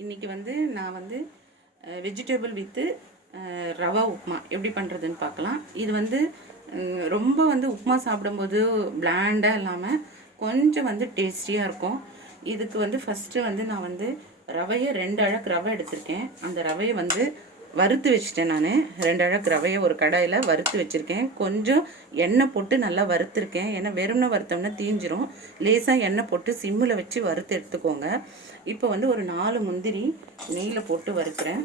இன்றைக்கி வந்து நான் வந்து வெஜிடபிள் வித்து ரவா உப்புமா எப்படி பண்ணுறதுன்னு பார்க்கலாம். இது வந்து ரொம்ப வந்து உப்புமா சாப்பிடும்போது பிளாண்டாக இல்லாமல் கொஞ்சம் வந்து டேஸ்டியாக இருக்கும். இதுக்கு வந்து ஃபஸ்ட்டு வந்து நான் வந்து ரவையை 2 அழகு ரவை எடுத்திருக்கேன். அந்த ரவையை வந்து வறுத்து வச்சுட்டேன். நான் 2 அழகு ரவையை ஒரு கடாயில் வறுத்து வச்சுருக்கேன். கொஞ்சம் எண்ணெய் போட்டு நல்லா வறுத்துருக்கேன். ஏன்னா வெறும்னா வறுத்தோம்னா தீஞ்சிரும். லேசாக எண்ணெய் போட்டு சிம்மில் வச்சு வறுத்து எடுத்துக்கோங்க. இப்போ வந்து ஒரு 4 முந்திரி நெய்யில் போட்டு வறுக்கிறேன்.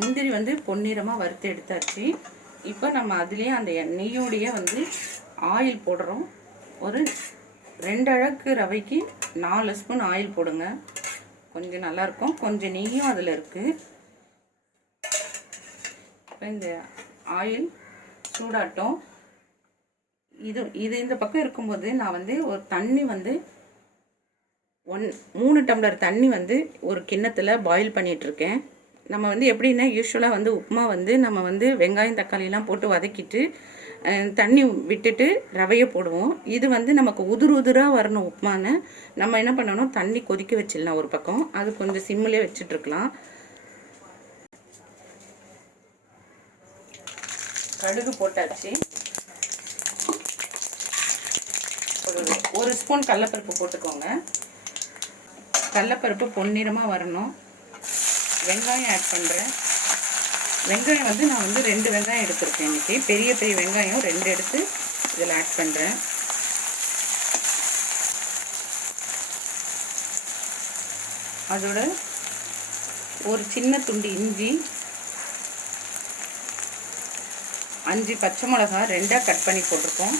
முந்திரி வந்து பொன்னிறமாக வறுத்து எடுத்தாச்சு. இப்போ நம்ம அதுலேயே அந்த நெய்யோடையே வந்து ஆயில் போடுறோம். ஒரு 2 அழகு ரவைக்கு 4 ஸ்பூன் ஆயில் போடுங்க. கொஞ்சம் நல்லாயிருக்கும். கொஞ்சம் நெய்யும் அதில் இருக்குது. இப்போ இந்த ஆயில் சூடாட்டும். இது இந்த பக்கம் இருக்கும்போது நான் வந்து ஒரு தண்ணி வந்து 3 டம்ளர் தண்ணி வந்து ஒரு கிண்ணத்தில் பாயில் பண்ணிகிட்ருக்கேன். நம்ம வந்து எப்படின்னா யூஸ்வலாக வந்து உப்புமா வந்து நம்ம வந்து வெங்காயம் தக்காளிலாம் போட்டு வதக்கிட்டு தண்ணி விட்டுட்டு ரவையை போடுவோம். இது வந்து நமக்கு உதிராக வரணும் உப்புமான்னு. நம்ம என்ன பண்ணணும், தண்ணி கொதிக்க வச்சிடலாம் ஒரு பக்கம். அது கொஞ்சம் சிம்மிலே வச்சுட்ருக்கலாம். கடுகு போட்டாச்சு. ஒரு ஸ்பூன் கடலைப்பருப்பு போட்டுக்கோங்க. கடலைப்பருப்பு பொன்னிறமாக வரணும். வெங்காயம் ஆட் பண்ணுறேன். வெங்காயம் வந்து நான் வந்து 2 வெங்காயம் எடுத்துருக்கேன். இன்றைக்கி பெரிய வெங்காயம் 2 எடுத்து இதில் ஆட் பண்ணுறேன். அதோட ஒரு சின்ன துண்டு இஞ்சி, 5 பச்சை மிளகா 2ஆக கட் பண்ணி போட்டிருக்கோம்.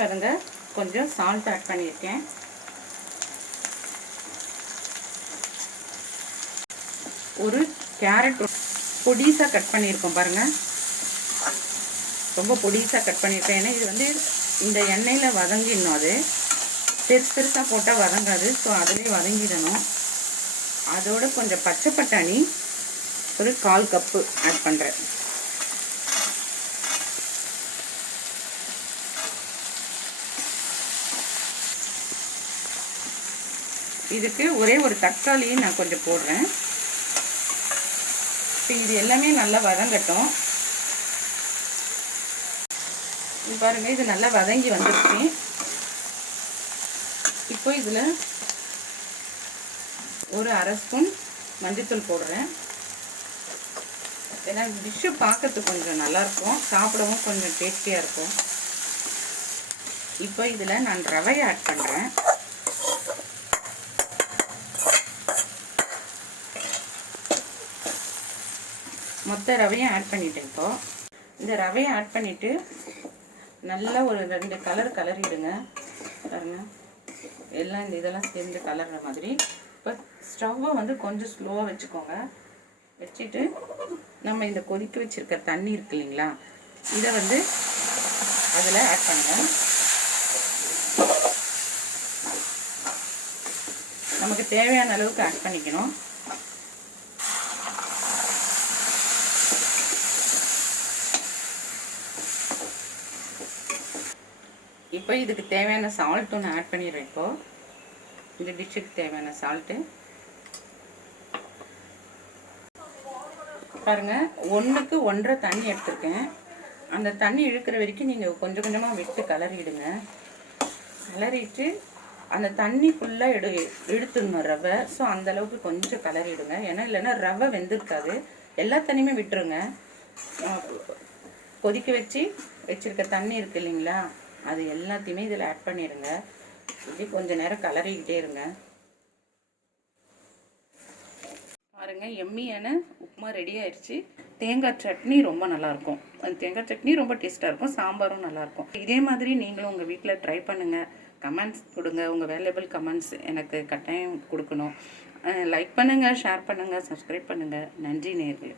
வதங்க கொஞ்சம் சால்ட் ஆட் பண்ணியிருக்கேன். ஒரு கேரட் பொடிசாக கட் பண்ணியிருக்கோம் பாருங்கள். ரொம்ப பொடிசாக கட் பண்ணியிருக்கேன். ஏன்னா இது வந்து இந்த எண்ணெயில் வதங்கிடணும். அது பெருசாக போட்டால் வதங்காது. ஸோ அதுலேயே வதங்கிடணும். அதோட கொஞ்சம் பச்சை பட்டாணி ஒரு 1/4 கப்பு ஆட் பண்ணுறேன். இதுக்கு ஒரே ஒரு தக்காளியும் நான் கொஞ்சம் போடுறேன். இப்போ இது எல்லாமே நல்லா வதங்கட்டும். பாருங்கள், இது நல்லா வதங்கி வந்துருச்சு. இப்போ இதில் ஒரு 1/2 ஸ்பூன் மஞ்சள்தூள் போடுறேன். ஏன்னா டிஷ்ஷு பார்க்கறதுக்கு கொஞ்சம் நல்லாயிருக்கும், சாப்பிடவும் கொஞ்சம் டேஸ்டியாக இருக்கும். இப்போ இதில் நான் ரவையை ஆட் பண்ணுறேன். மொத்த ரவையும் ஆட் பண்ணிட்டேன். இப்போ இந்த ரவையை ஆட் பண்ணிவிட்டு நல்லா ஒரு 2 கலர் கலரிடுங்க. பாருங்க, எல்லாம் இந்த இதெல்லாம் சேர்ந்து கலர்ற மாதிரி. இப்போ ஸ்டவ்வை வந்து கொஞ்சம் ஸ்லோவாக வச்சுக்கோங்க. வச்சுட்டு நம்ம இந்த கொதிக்க வச்சுருக்க தண்ணி இருக்கு இல்லைங்களா, இதை வந்து அதில் ஆட் பண்ணுங்க. நமக்கு தேவையான அளவுக்கு ஆட் பண்ணிக்கணும். இப்போ இதுக்கு தேவையான சால்ட் ஒன்று ஆட் பண்ணிடுறேன். இப்போது இந்த டிஷ்ஷுக்கு தேவையான சால்ட்டு பாருங்கள், 1க்கு 1.5 தண்ணி எடுத்துருக்கேன். அந்த தண்ணி இழுக்கிற வரைக்கும் நீங்கள் கொஞ்சம் கொஞ்சமாக விட்டு கலரிடுங்க. கலரிட்டு அந்த தண்ணி ஃபுல்லாக இழுத்துடணும் ரவை. ஸோ அந்தளவுக்கு கொஞ்சம் கலரிடுங்க. ஏன்னா இல்லைன்னா ரவை வெந்திருக்காது. எல்லா தண்ணியுமே விட்டுருங்க. கொதிக்க வச்சுருக்க தண்ணி இருக்குது இல்லைங்களா, அது எல்லாத்தையுமே இதில் ஆட் பண்ணிடுங்க. இப்படி கொஞ்சம் நேரம் கலரிக்கிட்டே இருங்க. பாருங்கள், எம்மியான உப்புமா ரெடி ஆயிடுச்சு. தேங்காய் சட்னி ரொம்ப நல்லாயிருக்கும். அந்த தேங்காய் சட்னி ரொம்ப டேஸ்ட்டாக இருக்கும். சாம்பாரும் நல்லாயிருக்கும். இதே மாதிரி நீங்களும் உங்கள் வீட்டில் ட்ரை பண்ணுங்கள். கமெண்ட்ஸ் கொடுங்க. உங்கள் வேல்யூபிள் கமெண்ட்ஸ் எனக்கு கட்டாயம் கொடுக்கணும். லைக் பண்ணுங்கள், ஷேர் பண்ணுங்கள், சப்ஸ்கிரைப் பண்ணுங்கள். நன்றி நேயர்களே.